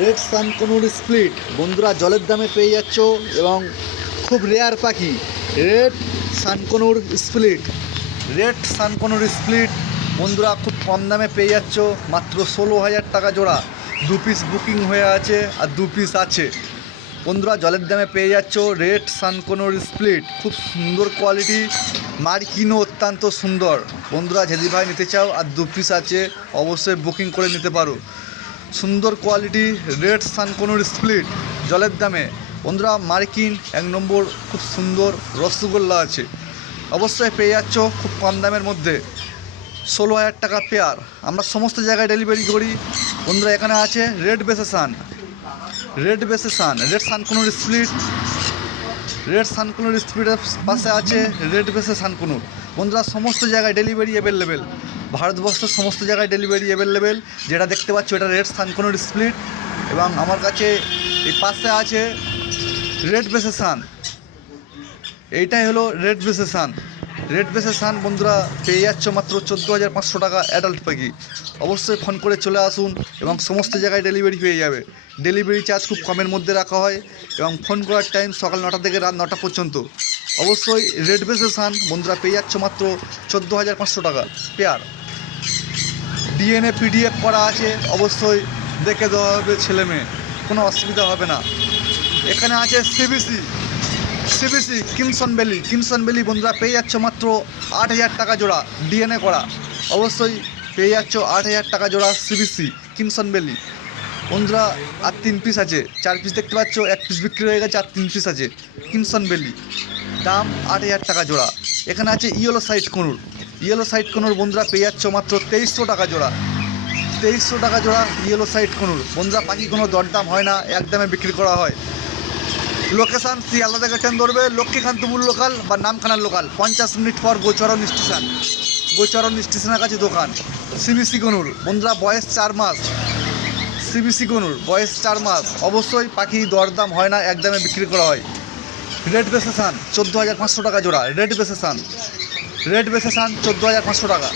Red সানকনুর split বন্ধুরা জলের দামে পেয়ে যাচ্ছ এবং খুব রেয়ার পাখি রেড সানকনুর স্প্লিট। রেড সানকনুর স্প্লিট বন্ধুরা খুব কম দামে পেয়ে যাচ্ছ মাত্র 16,000 টাকা জোড়া। 2 পিস বুকিং হয়ে আছে আর 2 পিস আছে বন্ধুরা। জলের দামে পেয়ে যাচ্ছ রেড সানকনুর স্প্লিট, খুব সুন্দর কোয়ালিটি, মার্কিনও অত্যন্ত সুন্দর বন্ধুরা। যদি ভাই নিতে চাও আর 2 পিস আছে অবশ্যই বুকিং করে নিতে পারো। সুন্দর কোয়ালিটি রেড সানকনুর স্প্লিট জলের দামে বন্ধুরা। মার্কিন 1 নম্বর, খুব সুন্দর রসগোল্লা আছে, অবশ্যই পেয়ে যাচ্ছ খুব কম দামের মধ্যে। 16,000 টাকা পেয়ার। আমরা সমস্ত জায়গায় ডেলিভারি করি বন্ধুরা। এখানে আছে রেড বেসেসান, রেড সানকনুর স্প্লিট, রেড সানকনুর স্প্লিটের পাশে আছে রেড বেসে সানকনুর বন্ধুরা। সমস্ত জায়গায় ডেলিভারি অ্যাভেলেবেল, ভারতবর্ষের সমস্ত জায়গায় ডেলিভারি অ্যাভেলেবেল। যেটা দেখতে পাচ্ছ এটা রেড সানকনুর স্প্লিট এবং আমার কাছে এই পাশে আছে রেড বেসে সান। এইটাই হলো রেড বেসে সান। রেড বেসে সান বন্ধুরা পেয়ে যাচ্ছ মাত্র 14,500 টাকা অ্যাডাল্ট পাখি। অবশ্যই ফোন করে চলে আসুন এবং সমস্ত জায়গায় ডেলিভারি পেয়ে যাবে। ডেলিভারি চার্জ খুব কমের মধ্যে রাখা হয় এবং ফোন করার টাইম সকাল 9টা থেকে রাত 9টা পর্যন্ত। অবশ্যই রেড বেসে সান বন্ধুরা পেয়ে যাচ্ছ মাত্র 14,500 টাকা পেয়ার। ডিএনএ পিডিএফ করা আছে, অবশ্যই দেখে দেওয়া হবে ছেলে মেয়ে, কোনো অসুবিধা হবে না। এখানে আছে সিবিসি কিমসন বেলি বন্ধুরা পেয়ে যাচ্ছ মাত্র 8,000 টাকা জোড়া, ডিএনএ করা। অবশ্যই পেয়ে যাচ্ছ 8,000 টাকা জোড়া সিবিসি কিমসন বেলি বন্ধুরা। আর 3 পিস আছে, 4 পিস দেখতে পাচ্ছ, 1 পিস বিক্রি হয়ে গেছে আর 3 পিস আছে কিমসন বেলি, দাম 8,000 টাকা জোড়া। এখানে আছে ইয়েলো সাইড কনুর বন্ধুরা পেয়ে যাচ্ছ মাত্র 2300 টাকা জোড়া, 2300 টাকা জোড়া ইয়েলো সাইড কনুর বন্ধুরা। পাখি কোনো দরদাম হয় না, একদমে বিক্রি করা হয়। লোকেশান শিয়ালদা থেকে ট্রেন ধরবে, লক্ষ্মীকান্তপুর লোকাল বা নামখানার লোকাল, 50 মিনিট পর গোচরণ স্টেশনের কাছে দোকান। সিবিসি কনুর বন্ধুরা বয়স 4 মাস, সিবিসি কনুর বয়স 4 মাস। অবশ্যই পাখি দরদাম হয় না, একদমে বিক্রি করা হয়। রেড বেসেসান 14,500 টাকা জোড়া, রেড বেসেসান 14,500 টাকা।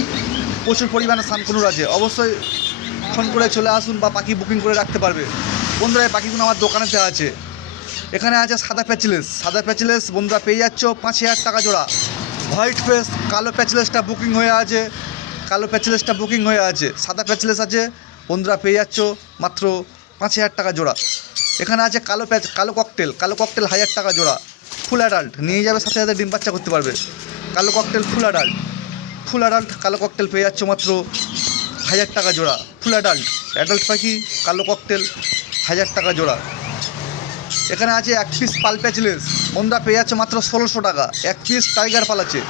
প্রচুর পরিমাণে সানকনুর আছে, অবশ্যই ফোন করে চলে আসুন বা পাখি বুকিং করে রাখতে পারবে বন্ধুরা। এই পাখিগুলো আমার দোকানেতে আছে। এখানে আছে সাদা প্যাচলেস বন্ধুরা পেয়ে যাচ্ছ 5,000 টাকা জোড়া। হোয়াইট ফেস কালো প্যাচলেসটা বুকিং হয়ে আছে, সাদা প্যাচলেস আছে বন্ধুরা পেয়ে যাচ্ছ মাত্র 5,000 টাকা জোড়া। এখানে আছে কালো ককটেল 1,000 টাকা জোড়া। ফুল অ্যাডাল্ট নিয়ে যাবে, সাথে সাথে ডিম বাচ্চা করতে পারবে। কালো ককটেল ফুল অ্যাডাল্ট কালো ককটেল পেয়ে যাচ্ছ মাত্র 1,000 টাকা জোড়া। ফুল অ্যাডাল্ট পাখি কালো ককটেল 1,000 টাকা জোড়া। এখানে আছে 1 পিস পাল প্যাচলেস বন্ধুরা পেয়ে যাচ্ছে মাত্র 1600 টাকা। 1 পিস টাইগার পাল আছে,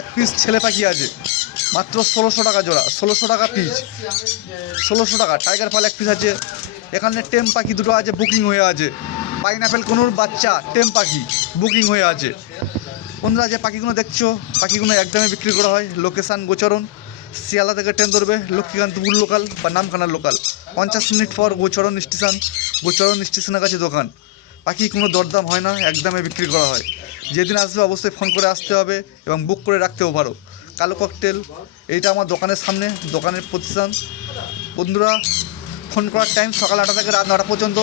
1 পিস ছেলে পাখি আছে মাত্র 1600 টাকা জোড়া, 1600 টাকা পিস, 1600 টাকা টাইগার পাল 1 পিস আছে। এখানে টেম পাখি দুটো আছে, বুকিং হয়ে আছে। পাইনাপেল কোনোর বাচ্চা টেম পাখি বুকিং হয়ে আছে বন্ধুরা। যে পাখিগুলো দেখছো পাখিগুলো একদমে বিক্রি করা হয়। লোকেশান গোচরণ, শিয়ালদা থেকে ট্রেন ধরবে, লক্ষ্মীকান্তপুর লোকাল বা নামখানার লোকাল, 50 মিনিট পর গোচরণ স্টেশনের কাছে দোকান। পাখি কোনো দরদাম হয় না, একদমে বিক্রি করা হয়। যেদিন আসবে অবশ্যই ফোন করে আসতে হবে এবং বুক করে রাখতেও পারো। কালো ককটেল এইটা আমার দোকানের সামনে, দোকানের প্রতিষ্ঠান বন্ধুরা। ফোন করার টাইম সকাল 8টা থেকে রাত 9টা পর্যন্ত।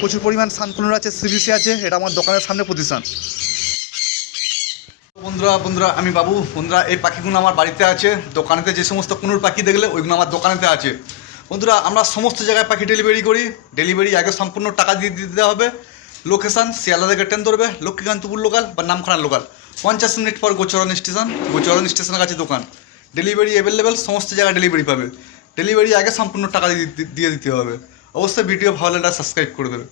প্রচুর পরিমাণ সানকনুর আছে, সিবিসি আছে, এটা আমার দোকানের সামনে প্রতিষ্ঠান বন্ধুরা। আমি বাবু বন্ধুরা। এই পাখিগুলো আমার বাড়িতে আছে, দোকানেতে যে সমস্ত কুনুর পাখি দেখলে ওইগুলো আমার দোকানেতে আছে বন্ধুরা। আমরা সমস্ত জায়গায় পাখি ডেলিভারি করি। ডেলিভারি আগে সম্পূর্ণ টাকা দিয়ে দিতে হবে। লোকেশান শিয়ালদা থেকে ট্রেন ধরবে, লক্ষ্মীকান্তপুর লোকাল বা নামখানা লোকাল, 50 মিনিট পর গোচরণ স্টেশনের কাছে দোকান। ডেলিভারি অ্যাভেলেবেল, সমস্ত জায়গায় ডেলিভারি পাবে। ডেলিভারি আগে সম্পূর্ণ টাকা দিয়ে দিতে হবে। অবশ্যই ভিডিও ভালো লাগলে সাবস্ক্রাইব করে দেবে।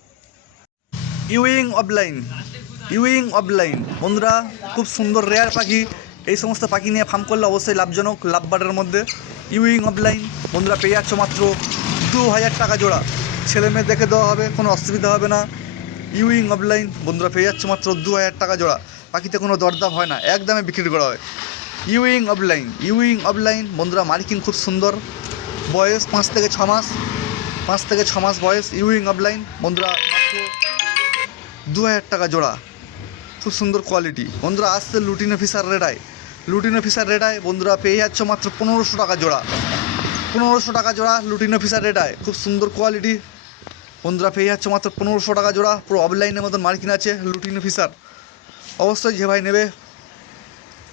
ইউইং অফলাইন বন্ধুরা খুব সুন্দর রেয়ার পাখি। এই সমস্ত পাখি নিয়ে ফার্ম করলে অবশ্যই লাভজনক, লাভবারের মধ্যে। ইউইং অফলাইন বন্ধুরা পেয়ে যাচ্ছ মাত্র 2,000 টাকা জোড়া। ছেলে মেয়ে দেখে দেওয়া হবে, কোনো অসুবিধা হবে না। ইউইং অফলাইন বন্ধুরা পেয়ে যাচ্ছ মাত্র 2,000 টাকা জোড়া। পাখিতে কোনো দরদাম হয় না, একদমে বিক্রি করা হয়। ইউইং অফলাইন বন্ধুরা মার্কিন খুব সুন্দর, বয়স 5 থেকে 6 মাস বয়স। ইউইং অফলাইন বন্ধুরা মাত্র 2,000 টাকা জোড়া, খুব সুন্দর কোয়ালিটি বন্ধুরা। আসছে লুটিনো ফিশার রেডাই বন্ধুরা পেয়ে যাচ্ছ মাত্র 1,500 টাকা জোড়া। 1500 টাকা জোড়া লুটিনো ফিশার রেডায়, খুব সুন্দর কোয়ালিটি বন্ধুরা পেয়ে যাচ্ছে মাত্র 1500 টাকা জোড়া। পুরো অফলাইনের মতন মার্কিন আছে লুটিনো ফিশার। অবশ্যই যে ভাই নেবে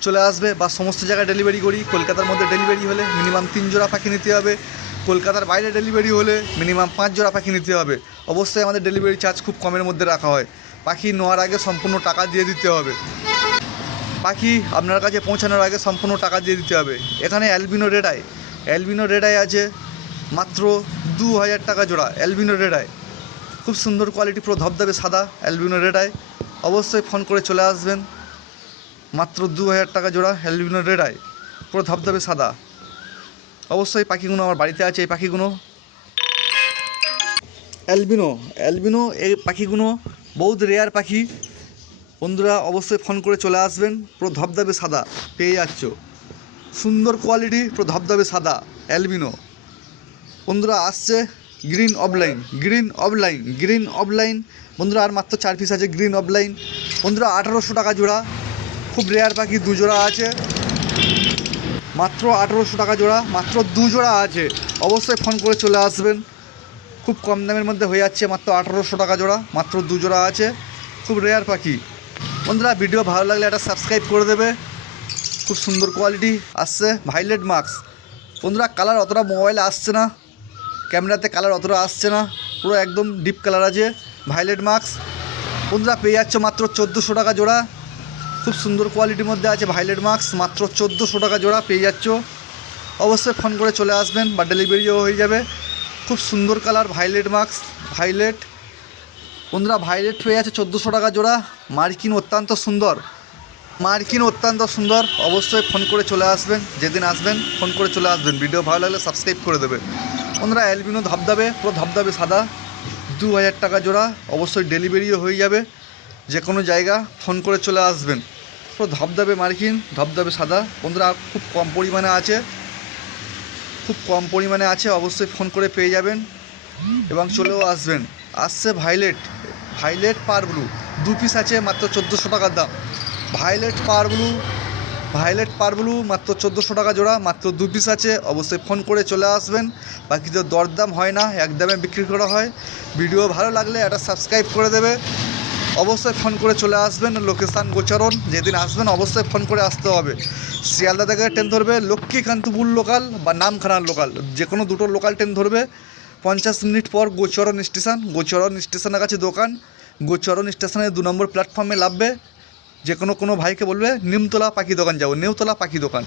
চলে আসবে, বা সমস্ত জায়গায় ডেলিভারি করি। কলকাতার মধ্যে ডেলিভারি হলে মিনিমাম 3 জোড়া পাখি নিতে হবে, কলকাতার বাইরে ডেলিভারি হলে মিনিমাম 5 জোড়া পাখি নিতে হবে। অবশ্যই আমাদের ডেলিভারি চার্জ খুব কমের মধ্যে রাখা হয়। পাখি নেওয়ার আগে সম্পূর্ণ টাকা দিয়ে দিতে হবে, পাখি আপনার কাছে পৌঁছানোর আগে সম্পূর্ণ টাকা দিয়ে দিতে হবে। এখানে অ্যালবিনো রেডাই আছে মাত্র 2000 টাকা জোড়া। অ্যালবিনো রেডাই খুব সুন্দর কোয়ালিটি, পুরো ধবধবে সাদা অ্যালবিনো রেডাই। অবশ্যই ফোন করে চলে আসবেন, মাত্র 2000 টাকা জোড়া অ্যালবিনো রেডাই, পুরো ধবধবে সাদা। অবশ্যই পাখিগুলো আমার বাড়িতে আছে। এই পাখিগুলো অ্যালবিনো এই পাখিগুলো বহুত রেয়ার পাখি বন্ধুরা। অবশ্যই ফোন করে চলে আসবেন, পুরো ধবধবে সাদা পেয়ে যাচ্ছ। সুন্দর কোয়ালিটি, পুরো ধবধবে সাদা অ্যালবিনো বন্ধুরা। আসছে গ্রিন অফলাইন বন্ধুরা, আর মাত্র 4 পিস আছে গ্রিন অফলাইন বন্ধুরা। 1800 টাকা জোড়া, খুব রেয়ার পাখি, 2 জোড়া আছে মাত্র 1800 টাকা জোড়া, মাত্র 2 জোড়া আছে। অবশ্যই ফোন করে চলে আসবেন, খুব কম দামের মধ্যে হয়ে যাচ্ছে, মাত্র 1800 টাকা জোড়া, মাত্র 2 জোড়া আছে, খুব রেয়ার পাখি বন্ধুরা। ভিডিও ভালো লাগলে একটা সাবস্ক্রাইব করে দেবে। খুব সুন্দর কোয়ালিটি আসছে ভাইলেট মাস্ক বন্ধুরা। কালার অতটা মোবাইলে আসছে না, ক্যামেরাতে কালার অতটা আসছে না, পুরো একদম ডিপ কালার আছে ভাইলেট মাস্ক বন্ধুরা। পেয়ে যাচ্ছ মাত্র 1400 টাকা জোড়া, খুব সুন্দর কোয়ালিটির মধ্যে আছে ভাইলেট মাস্ক, মাত্র 1400 টাকা জোড়া পেয়ে যাচ্ছ। অবশ্যই ফোন করে চলে আসবেন, বা ডেলিভারিও হয়ে যাবে। খুব সুন্দর কালার ভাইলেট মাস্ক, ভাইলেট বন্ধুরা। ভাইলেট পেয়ে যাচ্ছে 1400 টাকা জোড়া। মার্কিন অত্যন্ত সুন্দর। অবশ্যই ফোন করে চলে আসবেন, যেদিন আসবেন ফোন করে চলে আসবেন। ভিডিও ভালো লাগলে সাবস্ক্রাইব করে দেবে বন্ধুরা। অ্যালবিনো ধবধবে, পুরো ধবধবে সাদা, 2000 টাকা জোড়া। অবশ্যই ডেলিভারিও হয়ে যাবে, যে কোনো জায়গা ফোন করে চলে আসবেন। পুরো ধবধবে মার্কিন, ধবধবে সাদা বন্ধুরা। খুব কম পরিমাণে আছে, অবশ্যই ফোন করে পেয়ে যাবেন এবং চলেও আসবেন। আসছে ভাইলেট পার ব্লু, 2 পিস আছে, মাত্র 1400 টাকার দাম। ভাইলেট পার ব্লু মাত্র 1400 টাকা জোড়া, মাত্র 2 পিস আছে। অবশ্যই ফোন করে চলে আসবেন। বাকিদের দরদাম হয় না, একদমে বিক্রি করা হয়। ভিডিও ভালো লাগলে একটা সাবস্ক্রাইব করে দেবে। অবশ্যই ফোন করে চলে আসবেন। লোকেশান গোচরণ, যেদিন আসবেন অবশ্যই ফোন করে আসতে হবে। শিয়ালদা থেকে ট্রেন ধরবে, লক্ষ্মীকান্তপুর লোকাল বা নামখানার লোকাল, যে কোনো দুটো লোকাল ট্রেন ধরবে। 50 মিনিট পর গোচরণ স্টেশনের কাছে দোকান। গোচরণ স্টেশনের 2 নম্বর প্ল্যাটফর্মে নামবে। যে কোনো ভাইকে বলবে নিমতলা পাখি দোকান যাবো, নিউতলা পাখি দোকান।